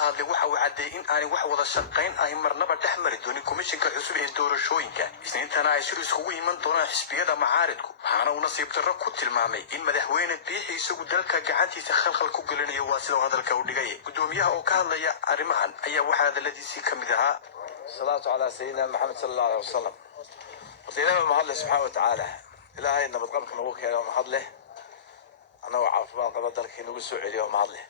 هذا waxa uu cadeeyay in aan wax wada shaqayn ay marnaba dhaxmari doonin komishanka cusub ee doorashooyinka isniintana ay shir iskugu iman doonaan xisbiyada macaaridku waxaana uu nasiib darro ku tilmaamay in madaxweyne biixi isagu dalka gacantiisa khalkhal ku gelinayo waa sidoo hadalka u dhigay gudoomiyaha oo ka hadlaya arrimahan ayaa waxa hadaladiisii ka mid ahaa salaatu ala sayyidina maxamed sallallahu alayhi wasallam wasiilada mahadle subhanahu wa ta'ala ilaahay nabad qabka nagu keenay mahadle anagu caafimaad qaba dalkii nagu soo celiyo mahadle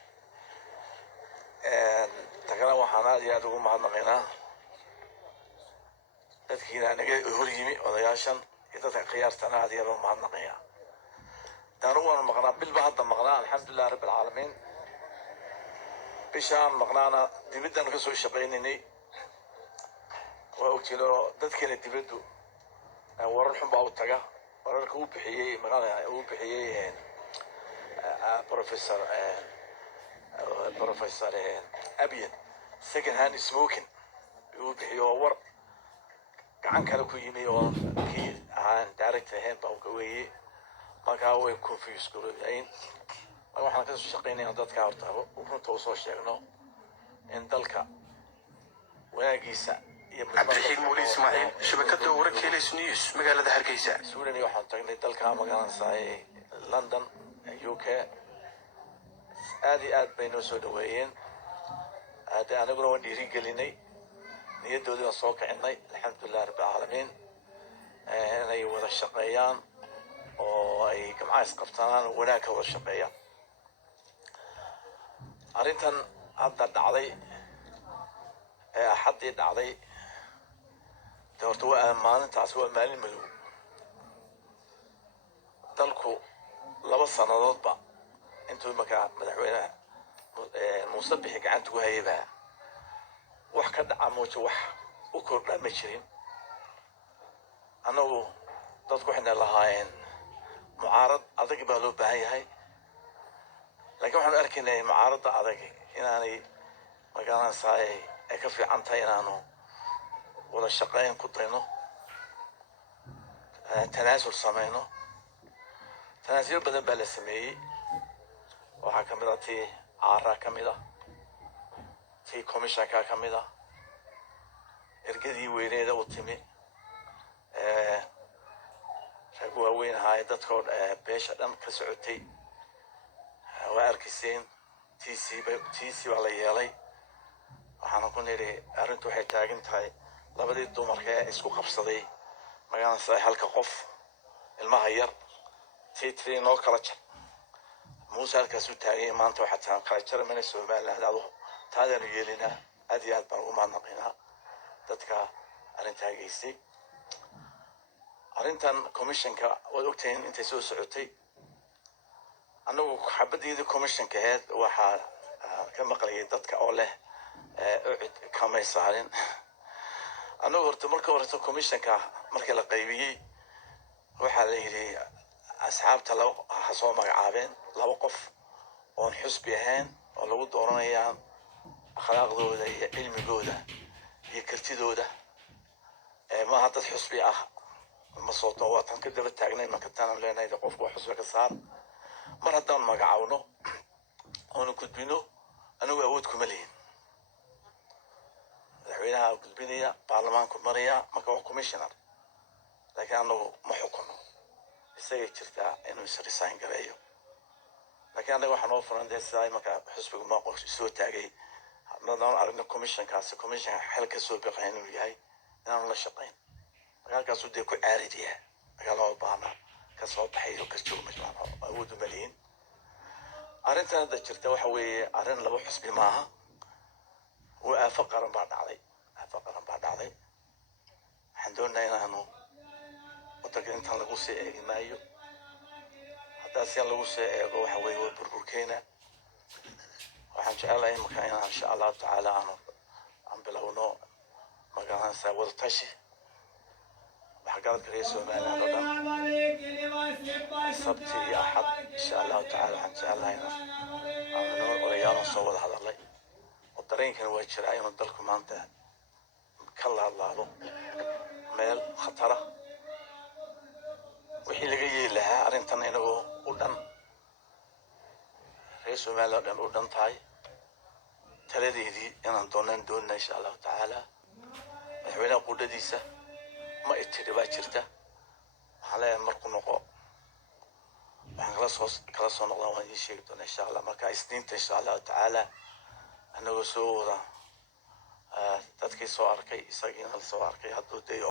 tagana waxaan aad iyo aad ugu mahadnaqaynaa dadkiina naga hor yimi odayaashan iyo dadka khiyaartana aad iyo aad ugu mahadnaqayaa daanu waan maqnaa bilba hadda maqnaa alxamdulilah rabbil caalamiin bishaan maqnaana dibaddan ka soo shaqaynaynay waa ogtilo dadkeena dibaddu warar xun baa u taga wararka uu bixiyey magaalada uu bixiyey Professor Abiyan second hand smoking uu bixiyo war gacan kale ku yimi oo kii aan direct ahayn baa uga weeyay markaa way confuse garoobeen waxaan ka soo shaqeynayaa dadka horta runta u soo sheegno in dalka wanaagiisa iyo cabdixid muuli ismaaciil shabakada wararka Leys News magaalada Hargeysa suulan iyo waxaan tagnay dalka magaalada London UK aad baynu soo dhaweeyeen anaguna waan dhiirigelinay niyadoodii waan soo kicinay alxamdulilah rabbil caalamiin inay wada shaqeeyaan oo ay gamcays qabtaan wanaag ka wada shaqeeyaan arrintan hadda dhacday axadii dhacday horta waa maalintaas waa maalin madow dalku 2 sanadoodba intuu markaa madaxweynaha Muuse Bixi gacanta ku hayba wax ka dhaca moojo wax u kordha ma jirin anagu dadku waxna lahaayeen mucaarad adag baa loo baahan yahay laakiin waxaan arkaynay mucaaradda adag inaanay magaalada saay ay ka fiican tahay inaanu wada shaqayn ku dayno tanaasul samayno tanaasul badan baa la sameeyay waxaa ka mid ah tii caara ka mid ah tii komishanka ka mid ah ergadii weyneeda u timi rag waaweyn ahaa dadka beesha dhan ka socotay waa arkayseen TC baa la yeelay waxaana ku nidhi arrintu waxay taagan tahay labadii dumarka ee isku qabsaday magaalada halka qof ilmaha yar tii noo kala jar Muuse halkaas u taagay maanta waxa taan kala jarmana Soomaaliland ado taadana yeelina aad iyo aad baan ugu mahadnaqaynaa dadka arrintan geystay arrintan commissionka wad ogtayn intay soo socotay anagu xabadeedii commissionka head waxa ka maqlayay dadka oo leh kamay saarin anagu horta marka horta commissionka markii la qaybiyay waxa la yiri asxaabta loo soo magacaabeen 2 qof oo xisbi ahaan oo lagu dooranayaan akhlaaqdooda iyo cilmigooda iyo kartidooda ma hadda xisbi ah ma soo tawaatan ka daba taagnay marka taan leenahay qofku xisbi ka saar mar haddaan magacaawno oo gudbino anigu awood kuma leeyin madaxweynaha gudbinaya baarlamaanku maraya marka waa commissioner laakiin anagu ma xukumo isaga jirta inuu resign gareeyo laakiin anaga waxaan oo furan deesaay marka xisbiga ma qof soo taagay hadaan aragno commission xil ka soo bixin inuu yahay inaan la shaqeyn halkaas uu ku caaridiya magaalada baana ka soo baxayo ka joogo majmac awood u maliin arrintan hadda jirta waxa weeye arrin laba xisbi maaha waa faqran baa dhacday waxaan doonayaa inaanu waddanka intaan lagu sii eegmaayo haddaa si lagu sii eego waxa weeye waa burburkeena waxaan jecelahay markaa inaan insha Allah tacaala aan bilowno magaalada saawir tashi وحقات كريس ومعنا لنا سبتي يا أحد إن شاء الله تعالى إن شاء الله هنا نور وريانا صوّد هذا الله والطريق كان وجه رأي من دلكم أنت كلا الله له ميل خطرة وحين لقي لها أرنتنا إنه ودن رئيس ومعنا لنا ودن تاي taladeedii inaan doonana insha allahu tacaala madaxweynaha qudhadiisa ma itiri baa jirta waxaan leeyahay markuu noqo waxaan kala soo noqdaan waan idiin sheegi doonaa insha allah marka isniinta insha allahu tacaala anagoo soo wada dadkii soo arkay isagiina la soo arkay hadduu dee